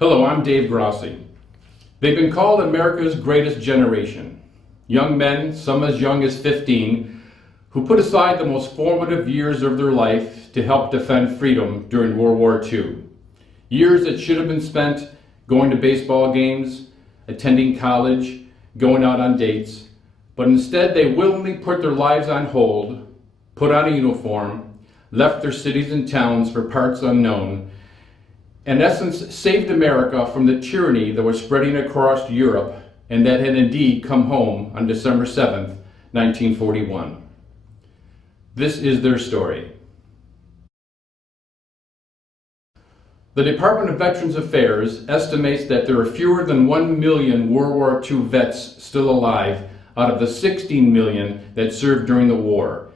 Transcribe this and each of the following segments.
Hello, I'm Dave Grossi. They've been called America's greatest generation. Young men, some as young as 15, who put aside the most formative years of their life to help defend freedom during World War II. Years that should have been spent going to baseball games, attending college, going out on dates, but instead they willingly put their lives on hold, put on a uniform, left their cities and towns for parts unknown, in essence saved America from the tyranny that was spreading across Europe and that had indeed come home on December 7th, 1941. This is their story. The Department of Veterans Affairs estimates that there are fewer than 1 million World War II vets still alive out of the 16 million that served during the war.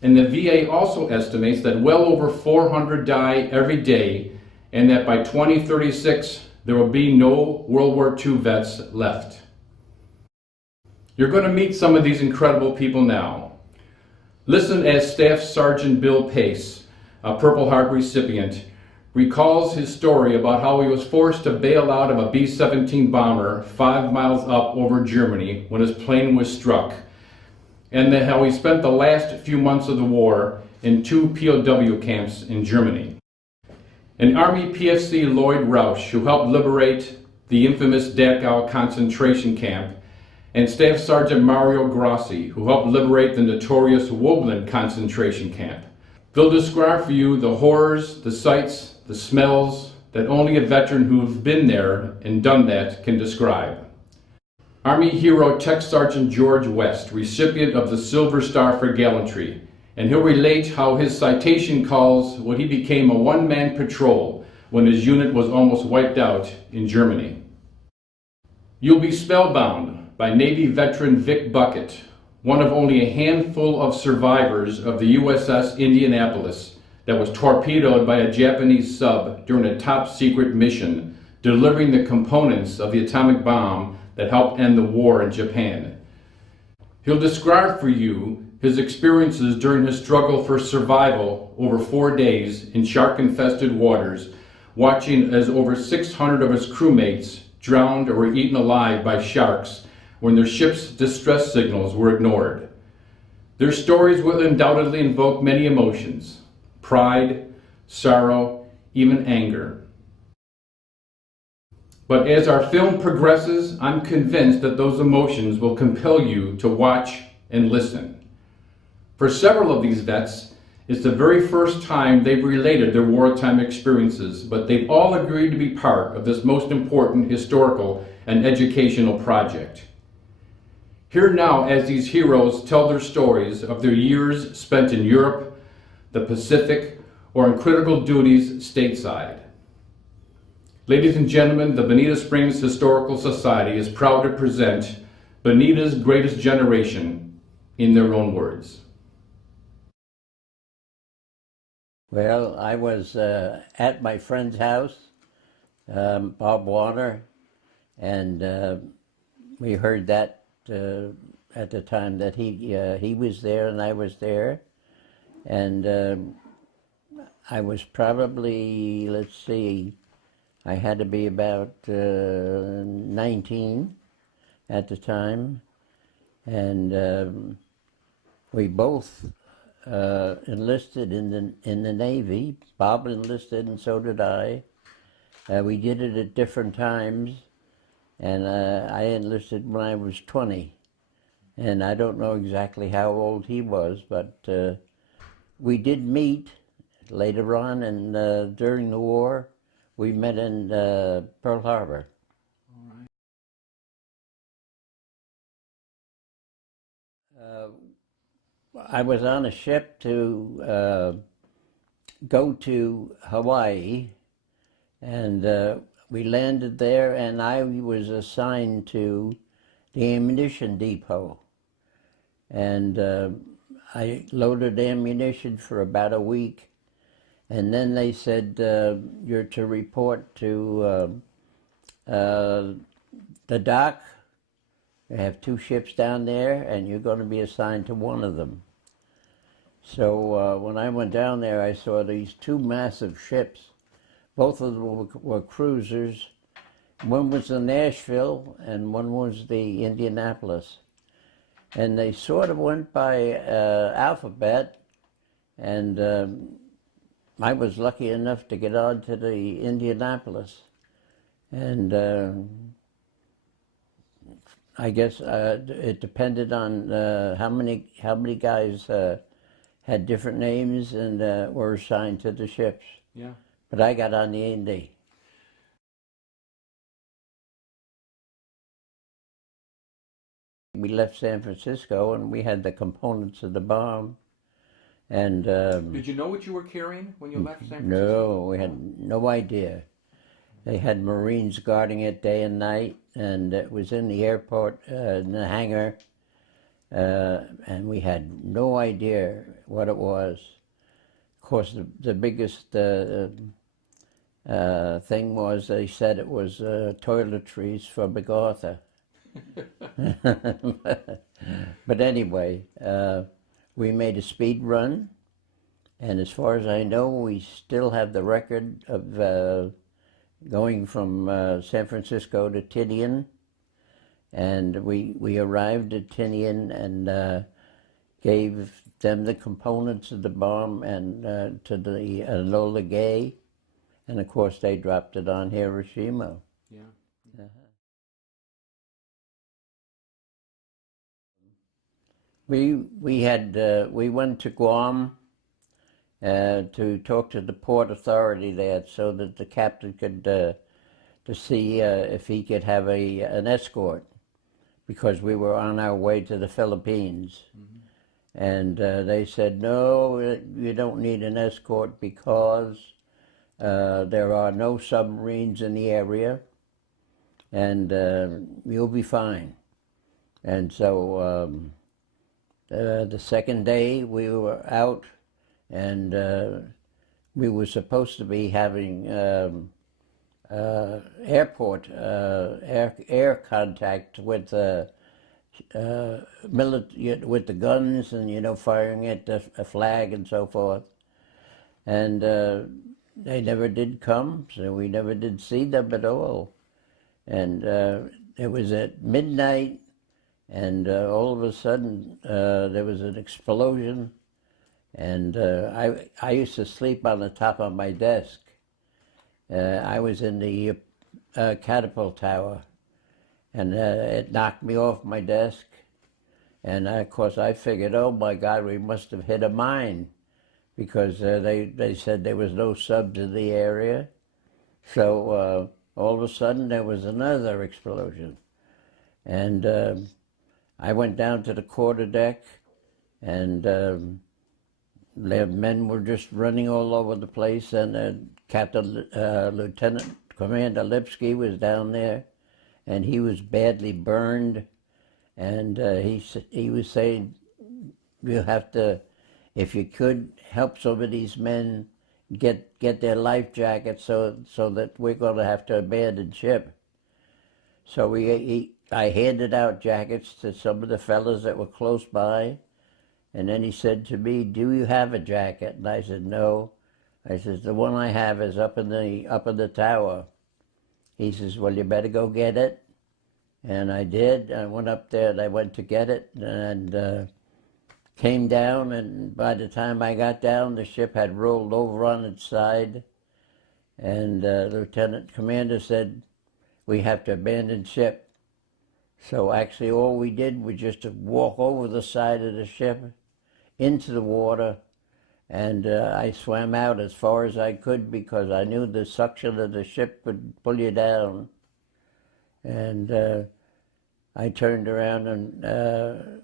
And the VA also estimates that well over 400 die every day, and that by 2036 there will be no World War II vets left. You're going to meet some of these incredible people now. Listen as Staff Sergeant Bill Pace, a Purple Heart recipient, recalls his story about how he was forced to bail out of a B-17 bomber 5 miles up over Germany when his plane was struck, and then how he spent the last few months of the war in 2 POW camps in Germany. And Army PFC Lloyd Roush, who helped liberate the infamous Dachau concentration camp, and Staff Sergeant Mario Grossi, who helped liberate the notorious Woblin concentration camp. They'll describe for you the horrors, the sights, the smells that only a veteran who's been there and done that can describe. Army hero Tech Sergeant George West, recipient of the Silver Star for gallantry, and he'll relate how his citation calls what he became a one-man patrol when his unit was almost wiped out in Germany. You'll be spellbound by Navy veteran Vic Bukett, one of only a handful of survivors of the USS Indianapolis that was torpedoed by a Japanese sub during a top-secret mission, delivering the components of the atomic bomb that helped end the war in Japan. He'll describe for you his experiences during his struggle for survival over 4 days in shark-infested waters, watching as over 600 of his crewmates drowned or were eaten alive by sharks when their ship's distress signals were ignored. Their stories will undoubtedly invoke many emotions: pride, sorrow, even anger. But as our film progresses, I'm convinced that those emotions will compel you to watch and listen. For several of these vets, it's the very first time they've related their wartime experiences, but they've all agreed to be part of this most important historical and educational project. Hear now as these heroes tell their stories of their years spent in Europe, the Pacific, or in critical duties stateside. Ladies and gentlemen, the Bonita Springs Historical Society is proud to present Bonita's Greatest Generation in their own words. Well, I was at my friend's house, Bob Warner, and we heard that at the time that he was there and I was there, and I was probably, let's see, I had to be about 19 at the time, and we both enlisted in the Navy. Bob enlisted and so did I. We did it at different times, and I enlisted when I was 20, and I don't know exactly how old he was, but we did meet later on, and during the war we met in Pearl Harbor. I was on a ship to go to Hawaii, and we landed there, and I was assigned to the ammunition depot. And I loaded ammunition for about a week, and then they said, you're to report to the dock. They have 2 ships down there, and you're going to be assigned to one of them. So when I went down there, I saw these 2 massive ships. Both of them were cruisers, One was the Nashville and one was the Indianapolis. And they sort of went by alphabet, and I was lucky enough to get on to the Indianapolis. And I guess it depended on how many guys had different names and were assigned to the ships. Yeah. But I got on the Indy. We left San Francisco and we had the components of the bomb. And Did you know what you were carrying when you left San Francisco? no, we had no idea. They had Marines guarding it day and night, and it was in the airport, in the hangar, and we had no idea what it was. Of course, the biggest thing was they said it was toiletries for MacArthur. But anyway, we made a speed run, and as far as I know, we still have the record of going from San Francisco to Tinian, and we arrived at Tinian and gave them the components of the bomb and to the Enola Gay, and of course they dropped it on Hiroshima. Yeah. We went to Guam to talk to the port authority there, so that the captain could to see if he could have an escort, because we were on our way to the Philippines. Mm-hmm. And they said, no, you don't need an escort because there are no submarines in the area, and you'll be fine. And so the second day we were out, and we were supposed to be having airport air contact with with the guns, and firing at a flag and so forth. And they never did come, so we never did see them at all. And it was at midnight, and all of a sudden there was an explosion, and I used to sleep on the top of my desk. I was in the catapult tower, and it knocked me off my desk. And of course I figured, oh my God, we must have hit a mine, because they said there was no subs in the area. So all of a sudden there was another explosion. And I went down to the quarterdeck, and the men were just running all over the place, and Lieutenant Commander Lipsky was down there, and he was badly burned, and he was saying, you have to, if you could, help some of these men get their life jackets so that we're going to have to abandon ship. So I handed out jackets to some of the fellas that were close by, and then he said to me, do you have a jacket? And I said, no. I says, the one I have is up in the tower. He says, well, you better go get it. And I did. I went up there and I went to get it, and came down, and by the time I got down, the ship had rolled over on its side, and Lieutenant Commander said, we have to abandon ship. So actually all we did was just to walk over the side of the ship into the water, and I swam out as far as I could, because I knew the suction of the ship would pull you down. And I turned around, and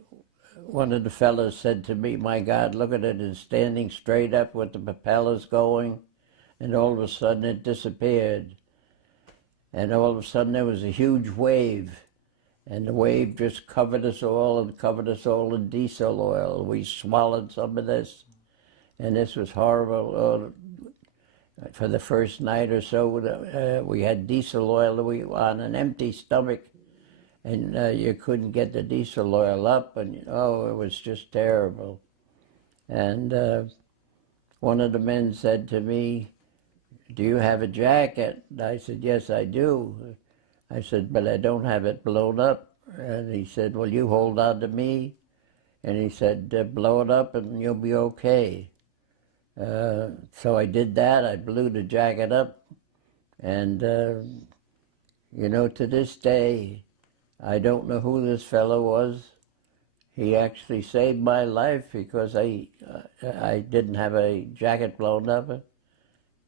one of the fellows said to me, my God, look at it, it's standing straight up with the propellers going, and all of a sudden it disappeared. And all of a sudden there was a huge wave, and the wave just covered us all in diesel oil. We swallowed some of this, and this was horrible. For the first night or so, we had diesel oil on an empty stomach, and you couldn't get the diesel oil up, and it was just terrible. And one of the men said to me, do you have a jacket? And I said, yes, I do. I said, but I don't have it blown up. And he said, well, you hold on to me. And he said, blow it up and you'll be okay. So I did that. I blew the jacket up. And, you know, to this day, I don't know who this fellow was. He actually saved my life because I didn't have a jacket blown up.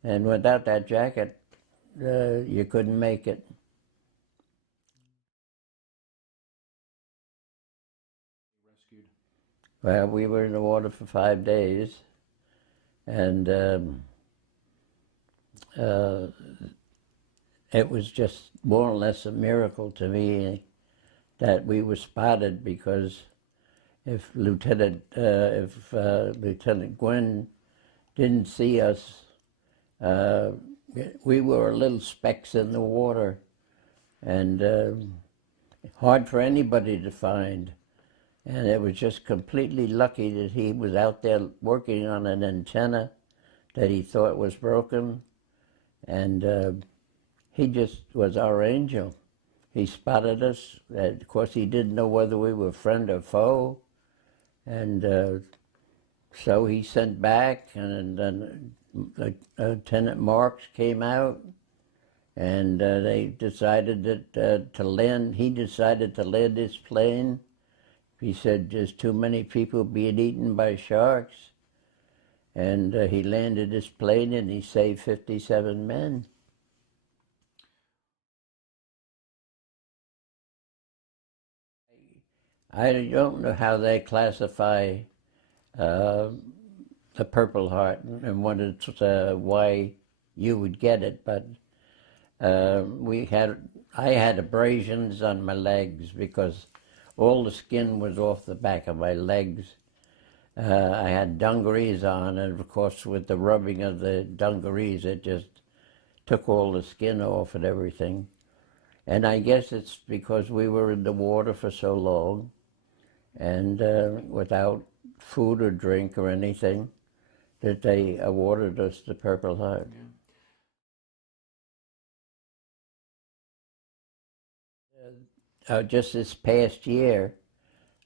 And without that jacket, you couldn't make it. Rescued. Well, we were in the water for 5 days, and it was just more or less a miracle to me that we were spotted, because if Lieutenant Gwynn didn't see us, we were little specks in the water, and hard for anybody to find. And it was just completely lucky that he was out there working on an antenna that he thought was broken, and he just was our angel. He spotted us. Of course, he didn't know whether we were friend or foe, and so he sent back, and then Lieutenant Marks came out, and they decided that to land. He decided to land his plane. He said there's too many people being eaten by sharks, and he landed his plane and he saved 57 men. I don't know how they classify the Purple Heart and what it's, why you would get it, but I had abrasions on my legs because all the skin was off the back of my legs. I had dungarees on, and of course with the rubbing of the dungarees, it just took all the skin off and everything. And I guess it's because we were in the water for so long, and without food or drink or anything, that they awarded us the Purple Heart. Just this past year,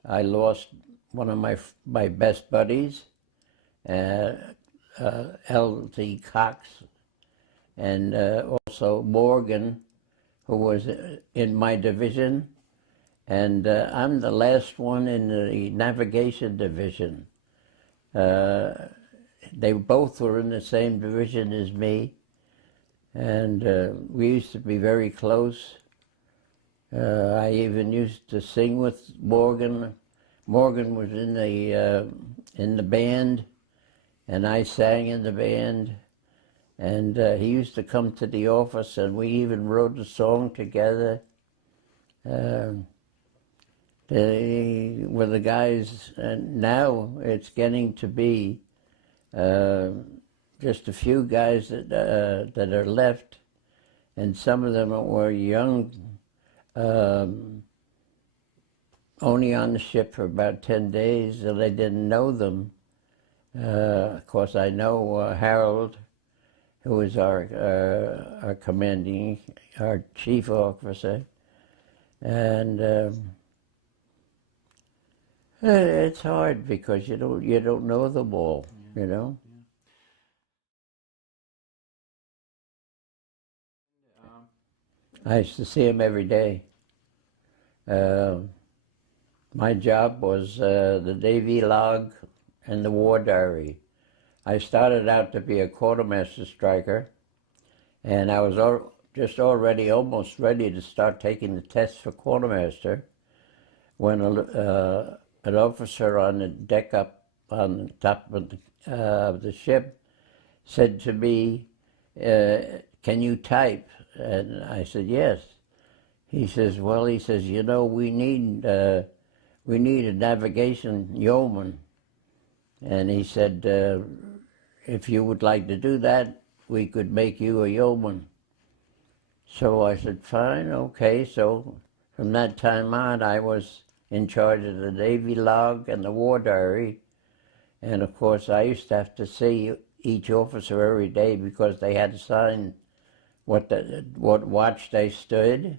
I lost one of my best buddies, L.T. Cox, and also Morgan, who was in my division, and I'm the last one in the navigation division. They both were in the same division as me, and we used to be very close. I even used to sing with Morgan. Morgan was in the band, and I sang in the band. And he used to come to the office, and we even wrote a song together. They were the guys, and now it's getting to be just a few guys that are left, and some of them were young. Only on the ship for about 10 days, and I didn't know them. Of course, I know Harold, who was our commanding, our chief officer, and it's hard because you don't know them all, you know. I used to see him every day. My job was the Navy log and the war diary. I started out to be a quartermaster striker, and I was just already almost ready to start taking the test for quartermaster when an officer on the deck up on the top of the ship said to me, can you type? And I said, yes. He says, well, he says, you know, we need a navigation yeoman. And he said, if you would like to do that, we could make you a yeoman. So I said, fine, okay. So from that time on, I was in charge of the Navy log and the war diary. And of course, I used to have to see each officer every day because they had to sign what watch they stood.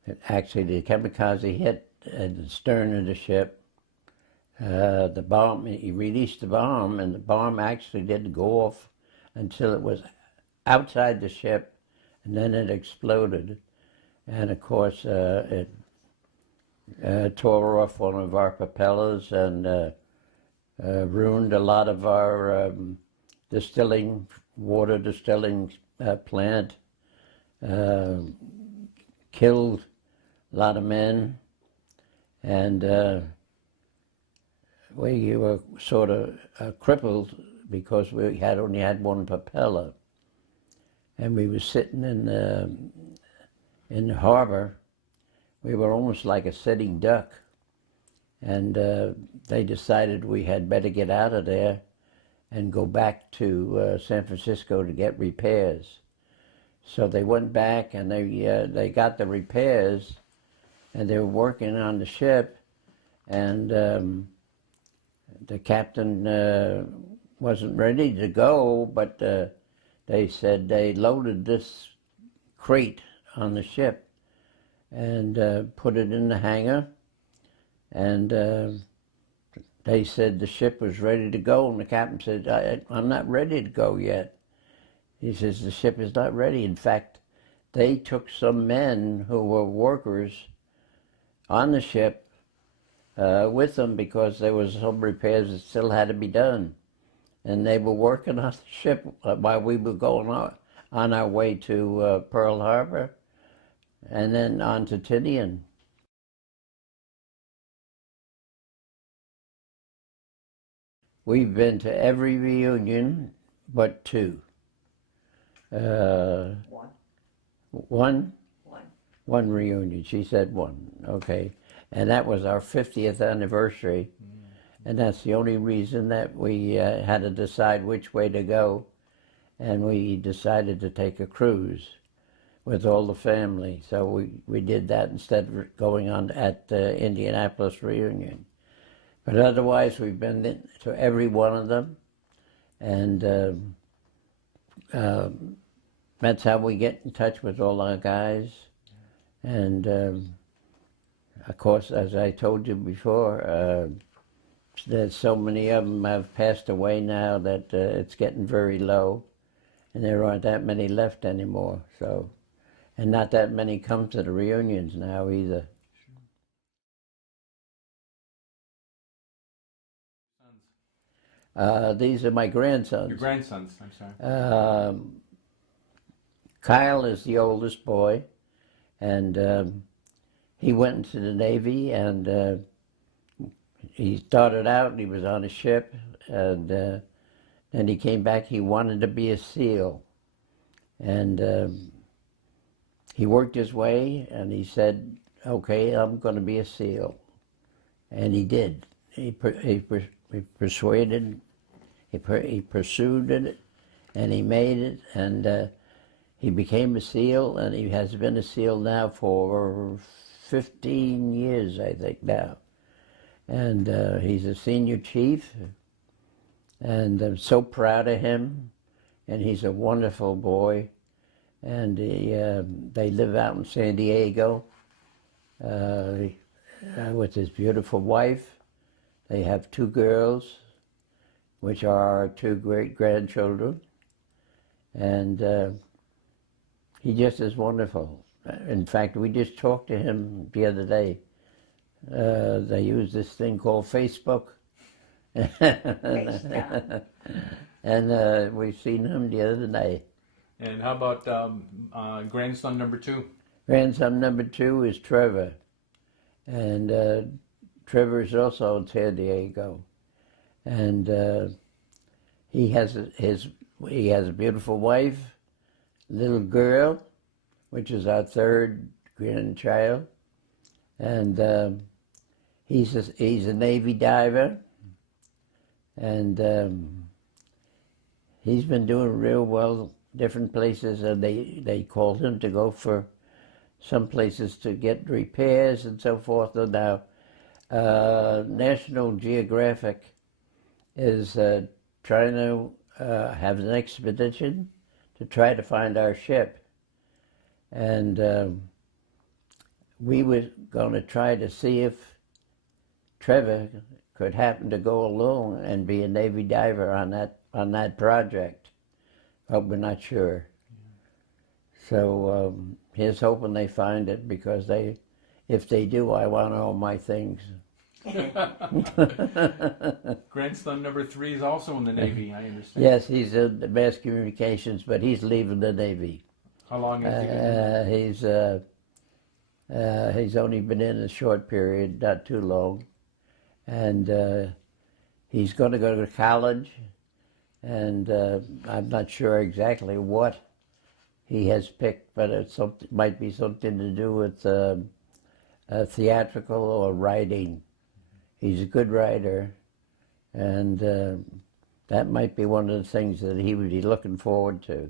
Actually, the kamikaze hit at the stern of the ship. The bomb, he released the bomb, and the bomb actually didn't go off until it was outside the ship, and then it exploded. And of course, it tore off one of our propellers and ruined a lot of our water distilling plant, killed a lot of men, and we were sort of crippled because we had only had one propeller, and we were sitting in the harbor. We were almost like a sitting duck, and they decided we had better get out of there and go back to San Francisco to get repairs. So they went back and they got the repairs, and they were working on the ship, and the captain wasn't ready to go, but they said they loaded this crate on the ship and put it in the hangar, and they said the ship was ready to go, and the captain said, I'm not ready to go yet. He says, the ship is not ready. In fact, they took some men who were workers on the ship with them because there was some repairs that still had to be done. And they were working on the ship while we were going on our way to Pearl Harbor and then on to Tinian. We've been to every reunion but two. One? One reunion. She said one. Okay. And that was our 50th anniversary. And that's the only reason that we had to decide which way to go. And we decided to take a cruise with all the family. So we did that instead of going on at the Indianapolis reunion. But otherwise, we've been to every one of them. And that's how we get in touch with all our guys. And of course, as I told you before, there's so many of them have passed away now that it's getting very low, and there aren't that many left anymore. So, and not that many come to the reunions now either. These are my grandsons. Your grandsons, I'm sorry. Kyle is the oldest boy, and he went into the Navy, and he started out, he was on a ship, and then he came back. He wanted to be a SEAL, and he worked his way, and he said, okay, I'm going to be a SEAL. And he did. He persuaded, he pursued it, and he made it, and he became a SEAL, and he has been a SEAL now for 15 years, I think, now. And he's a senior chief, and I'm so proud of him, and he's a wonderful boy, and they live out in San Diego with his beautiful wife. They have 2 girls, which are our 2 great-grandchildren, and he just is wonderful. In fact, we just talked to him the other day. They use this thing called Facebook. And we've seen him the other day. And how about grandson number 2? Grandson number 2 is Trevor. And Trevor is also in San Diego. And he has a beautiful wife, little girl, which is our 3rd grandchild. And he's a Navy diver, and he's been doing real well different places, and they called him to go for some places to get repairs and so forth. And now National Geographic is trying to have an expedition to try to find our ship, and we were going to try to see if Trevor could happen to go along and be a Navy diver on that project, but we're not sure. So here's hoping they find it, because if they do, I want all my things. Grandson number 3 is also in the Navy, I understand. Yes, he's in the mass communications, but he's leaving the Navy. How long has he been in? He's only been in a short period, not too long, and he's going to go to college, and I'm not sure exactly what he has picked, but it might be something to do with theatrical or writing. He's a good writer, and that might be one of the things that he would be looking forward to.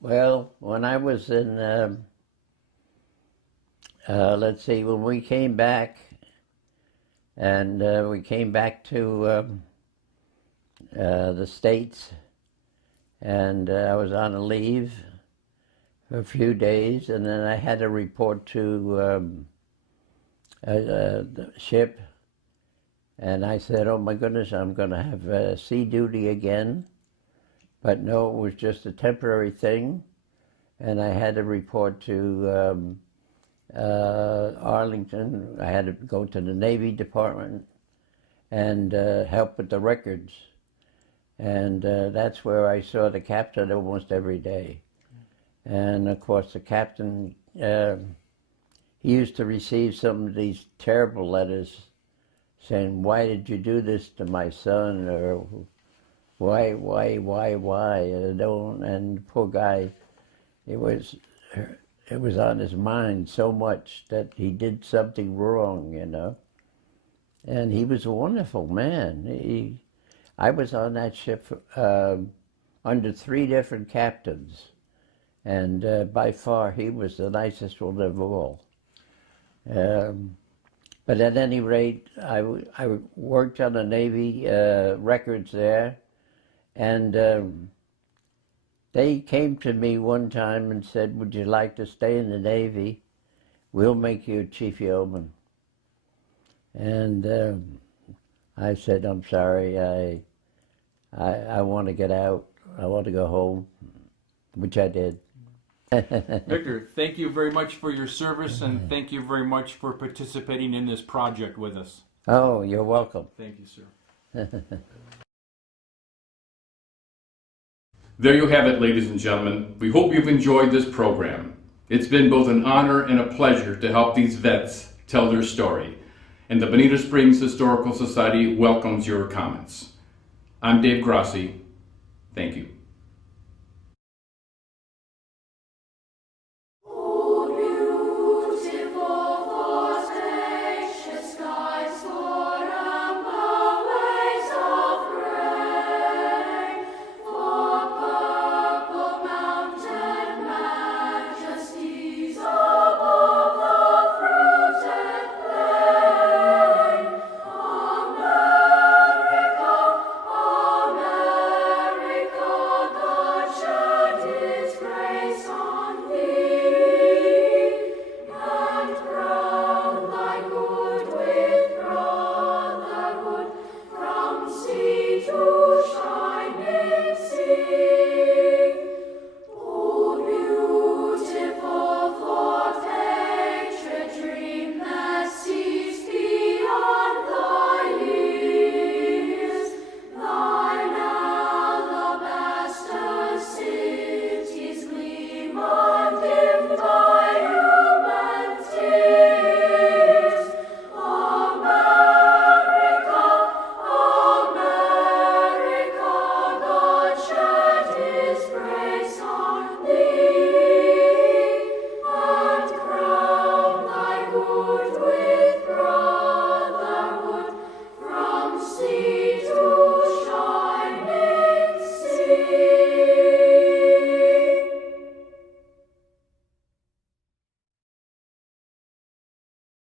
Well, when I was in, let's see, when we came back, and we came back to the States, and I was on a leave for a few days, and then I had to report to the ship, and I said, oh my goodness, I'm going to have sea duty again. But no, it was just a temporary thing, and I had to report to Arlington. I had to go to the Navy Department and help with the records. And that's where I saw the captain almost every day. And of course the captain, he used to receive some of these terrible letters saying, why did you do this to my son? Or why, and poor guy, it was on his mind so much that he did something wrong, you know. And he was a wonderful man. I was on that ship under 3 different captains, and by far he was the nicest one of all. But at any rate, I worked on the Navy records there, and they came to me one time and said, would you like to stay in the Navy? We'll make you chief yeoman. And I said, I'm sorry, I want to get out. I want to go home, which I did. Victor, thank you very much for your service, and thank you very much for participating in this project with us. Oh, you're welcome. Thank you, sir. There you have it, ladies and gentlemen. We hope you've enjoyed this program. It's been both an honor and a pleasure to help these vets tell their story, and the Bonita Springs Historical Society welcomes your comments. I'm Dave Grossi. Thank you.